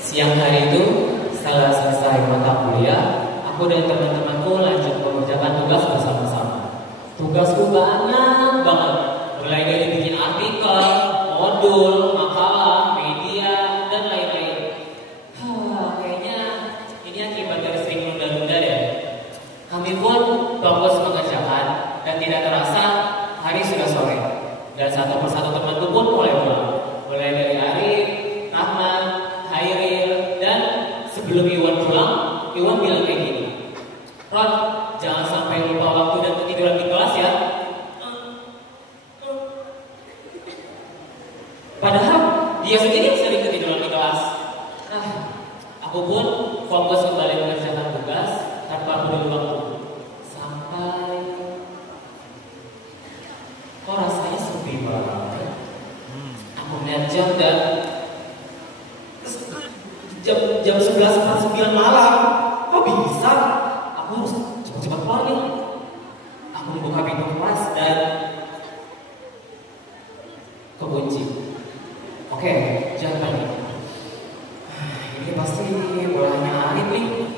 Siang hari itu setelah selesai mata kuliah, aku dan teman-temanku lanjut mengerjakan tugas bersama-sama. Tugasku banyak banget, mulai dari bikin artikel, modul, makalah, media, dan lain-lain. Kayaknya ini akibat dari sering nunda-nunda deh. Kami pun fokus mengerjakan dan tidak terasa hari sudah sore. Dan satu persatu temanku pun mulai pulang. Mulai dari Arif, Rahman, Hairil, dan sebelum Iwan pulang, Iwan bilang kayak gini, Ron, jangan sampai lupa waktu dan ketiduran di kelas ya. Padahal dia sendiri sering ketiduran di kelas. Aku pun fokus kembali mengerjakan tugas tanpa peduli waktu. Sampai kok rasanya sepi banget. Aku melihat jam dan jam 11.49 malam. Kok bisa? Aku harus cepat-cepat keluar nih. Aku membuka pintu kelas dan kekunci. Oke, jangan panik. Ini pasti bolanya Arif nih.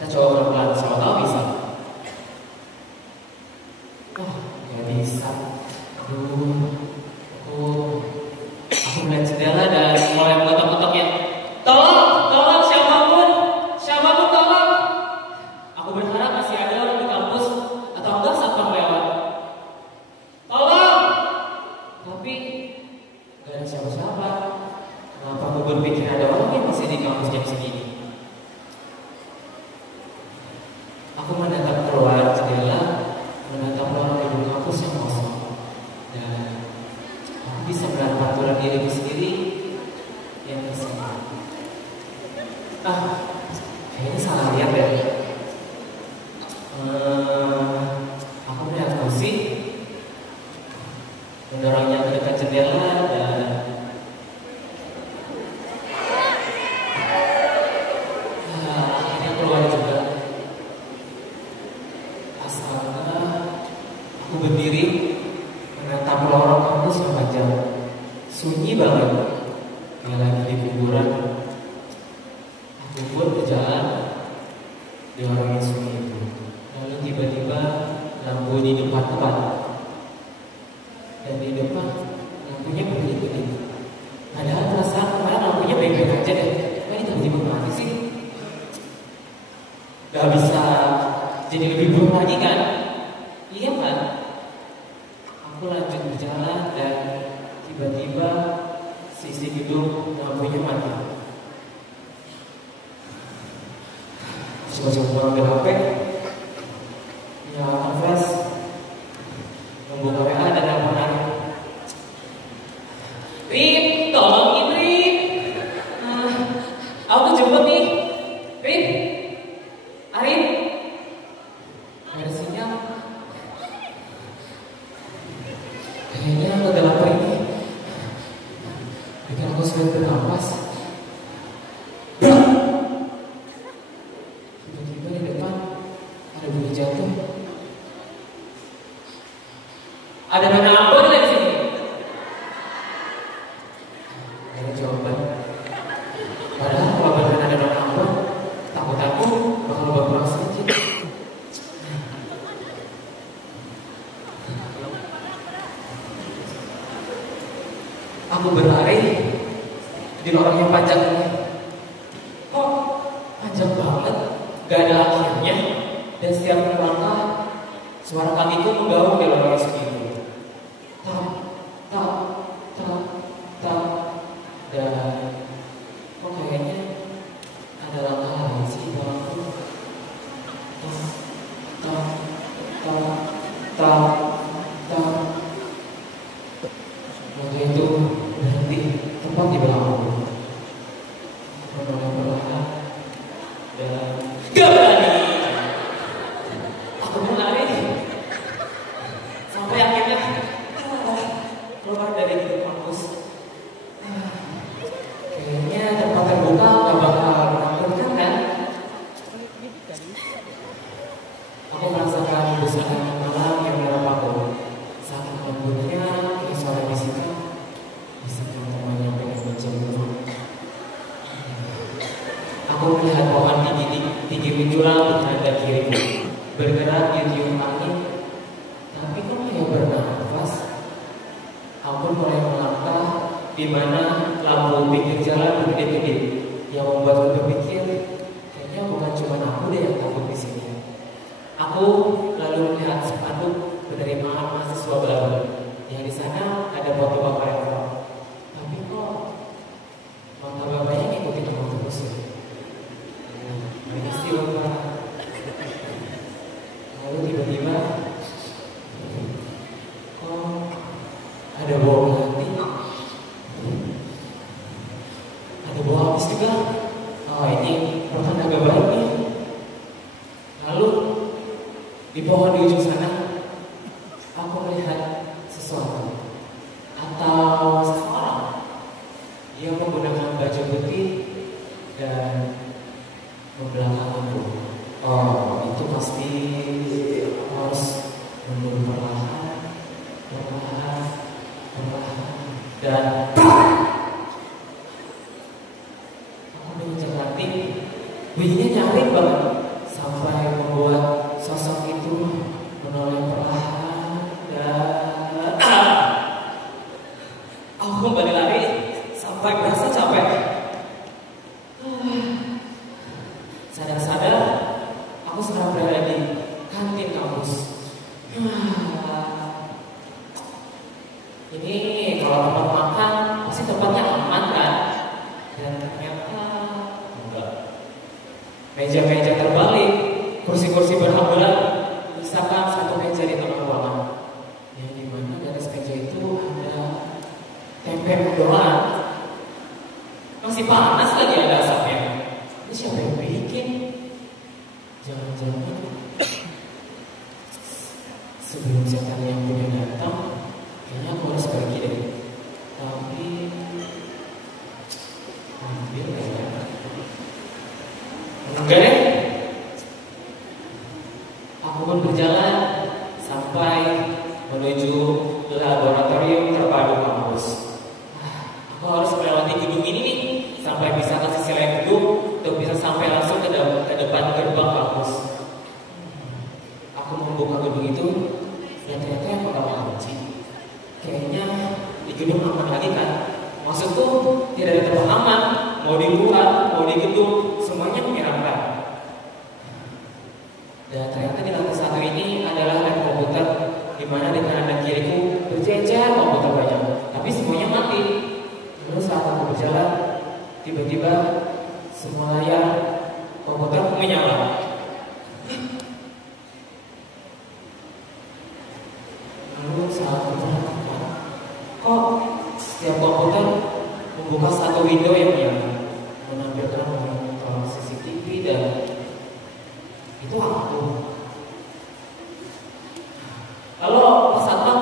Kita coba pelan-pelan, siapa tahu bisa. Gak bisa. Aku melihat jendela dan mulai mengetok-ngetok ya. Tolong, siapapun tolong. Aku berharap masih ada orang di kampus atau enggak satpam lewat. Tolong. Tapi gak ada siapa-siapa. Kenapa aku berpikir ada orang yang masih di kampus jam segini? Aku menatap keluar jendela, menatap ruang gedung kampus yang kosong, dan aku bisa melihat peraturan diriku sendiri yang bersama. Kayaknya salah lihat ya. Aku melihat kursi, mendorongnya ke dekat jendela dan akhirnya keluar juga. Asalnya aku berdiri menatap lorong kampus yang panjang, sunyi banget, kayak lagi di kuburan. Aku pun berjalan di lorong yang sunyi itu. Lalu tiba-tiba lampu di depan tepat, dan di depan lampunya berkedip-kedip. Padahal perasaan kemarin lampunya baik-baik aja deh. Kok ini tiba-tiba mati sih? Gak bisa jadi lebih buruk lagi kan? Iya kan? Aku lanjut berjalan dan tiba-tiba sisi gedung lampunya mati. Coba-coba mengambil HP, nyalakan flash, membuka WA dan nelfon Arif. Rip, tolongin Rip. Aku jemput nih. Rip, Arif, gak ada sinyal. Kayaknya kegelapan ini bikin aku sulit bernapas. Tiba-tiba di depan ada bunyi jatuh. Ada mana apa di sini? Gak ada jawaban. Padahal kalau beneran ada orang apa, takut aku bakal berkurang sedikit. Aku berlari di lorong yang panjang ini. Kok panjang banget, gak ada akhirnya. Dan setiap langkah, suara kakiku menggaung di lorong yang segitu. Tak. Dan kok kayaknya ada langkah lain sih di belakangku. Tak. Waktu itu berhenti tepat di belakangku. Perlahan-lahan dan gak berani. Aku berlari sampai akhirnya keluar dari gedung kampus. Kayaknya tempat terbuka gak bakal menakutkan kan? Aku merasakan besaran malam yang menyerap aku. Saat lembutnya kayak suara bisikan teman yang pengen menjemput. tinggi menjulang di kanan kiri, bergerak di tiup angin, tapi kok kayak bernafas. Aku mulai melangkah di mana lampu pinggir jalan berkedip-kedip, yang membuatku berpikir, kayaknya bukan cuma aku deh yang takut di sini. Aku lalu melihat spanduk penerimaan mahasiswa baru, yang di sana ada foto bapak Eva. Tapi kok mata bapaknya ngikutin aku terus ya? Makasih bapak. Lalu tiba-tiba, kok ada bau melati? Ada bau habis juga. Oh, ini pertanda gak baik nih. Lalu di pohon di ujung sana, aku melihat sesuatu atau seseorang yang menggunakan baju putih dan membelakang aku. Oh, itu pasti harus menurun perlahan, perlahan, perlahan, dan aku menginjak hati. Bunyinya nyaring banget sampai membuat sosok itu menoleh perlahan dan aku kembali lari sampai merasa capek. Sadar-sadar aku sekarang berada di kantin kampus. Ini kalau tempat makan pasti tempatnya aman kan? Dan ternyata enggak. Meja-meja terbalik, kursi-kursi berhamburan, misalkan satu meja di tengah ruangan, yang dimana di atas meja itu ada tempe mendoan. Masih panas lagi ada asapnya. Ini siapa yang bikin? Jangan-jangan sebelum setan yang punya datang, kayaknya aku harus pergi deh. Tapi ambil ya. Enggak deh. Aku pun berjalan sampai menuju laboratorium terpadu kampus. Aku harus melewati gedung ini nih sampai bisa ke sisi lain gedung untuk bisa sampai langsung ke depan gerbang kampus. Aku membuka gedung itu dan ternyata yang pertama kunci. Kayaknya di gedung aman lagi kan? Maksudku tidak ada tempat aman. Mau di luar, mau di gedung, semuanya menyeramkan. Dan ternyata di lantai satu ini adalah lab komputer, di mana di kanan dan kiriku berjejer komputer banyak, tapi semuanya mati. Lalu saat aku berjalan, tiba-tiba semua layar komputer menyala. Lalu saat aku perhatikan, kok setiap komputer membuka satu window yang menyala, menampilkan monitor CCTV dan itu aku. Lalu pas satpam,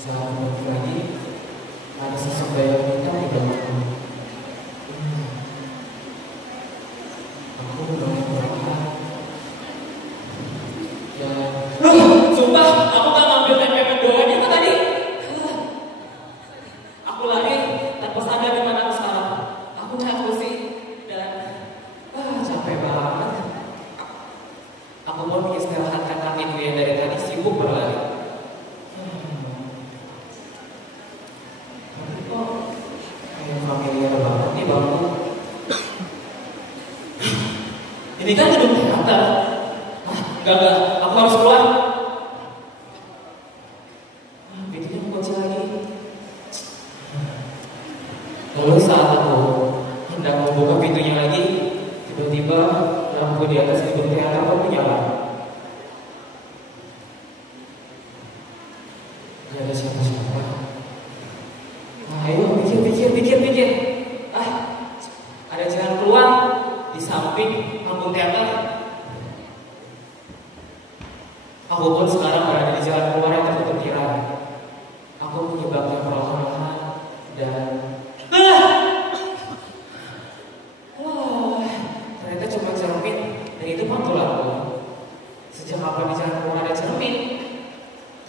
saat aku lagi ada sosok bayang hitam di belakangku. Aku mulai perlahan dan sumpah aku gak ngambil tempe mendoanya kok tadi. Aku lari tanpa sadar di mana aku sekarang. Aku naik kursi dan capek banget. Aku mau mengistirahatkan kakiku yang dari tadi sibuk berlari. Tapi kok kayak familiar banget nih bangku. Ini kan gedung teater. Enggak, aku harus keluar. Pintunya kunci lagi. Lalu saat aku hendak membuka pintunya lagi, tiba-tiba lampu di atas gedung teater pun menyala. Gak ada siapa-siapa. Ayo pikir. Ada jalan keluar di samping panggung teater. Aku pun sekarang berada di jalan keluar yang tertutup tirai. Aku menyebabkan perlahan-lahan dan ternyata cuma cermin dan itu mantul aku. Sejak kapan di jalan keluar ada cermin?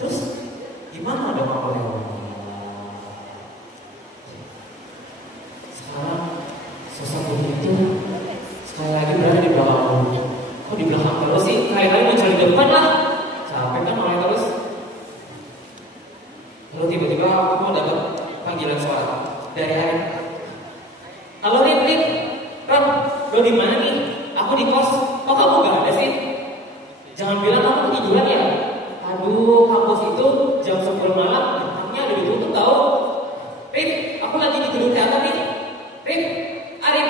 Terus gimana dong aku lewat? Sekarang Sosok putih itu sekali lagi berada di belakangku. Kok di belakang terus sih? Kali-kali muncul di depan lah. Capek kan mulai terus. Lalu tiba-tiba aku dapat panggilan suara dari Arif. Halo Rip, Rip, Ram, lo di mana nih? Aku di kos. Kok kamu gak ada sih? Jangan bilang kamu ketiduran ya. Aduh, kampus itu jam 10 malam, bintangnya ada ditutup tau. Rip, aku lagi di gedung teater nih. Rip, Arif.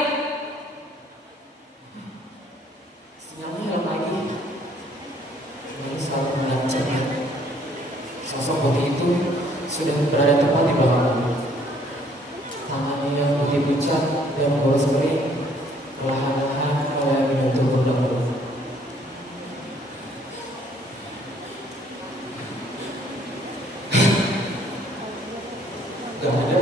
Sinyalnya hilang lagi. Ini selalu melancar ya. Sosok putih itu sudah berada tepat di belakangku. Tangannya yang putih pucat dan boros kering perlahan-lahan mulai menyentuh pundakku. Gak ada.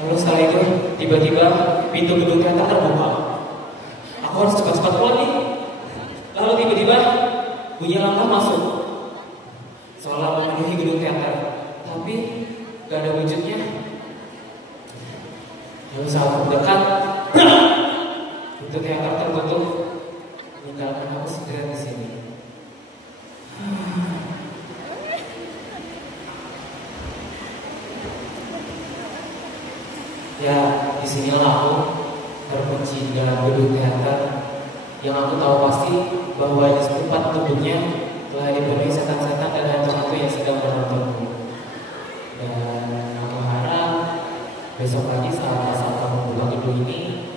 Lalu setelah itu tiba-tiba pintu gedung teater terbuka. Aku harus cepat-cepat keluar nih. Lalu tiba-tiba bunyi langkah masuk, seolah memenuhi gedung teater, tapi gak ada wujudnya. Lalu saat aku dekat, pintu teater tertutup, meninggalkan aku sendirian di sini. Ya, disinilah aku terkunci di dalam gedung teater yang aku tahu pasti bahwa di tempat tubuhnya telah dipenuhi setan-setan dan hantu-hantu yang sedang menontonku. Dan aku harap besok pagi saat kamu pulang gedung ini,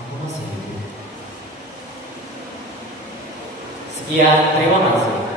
aku masih hidup. Sekian, terima kasih.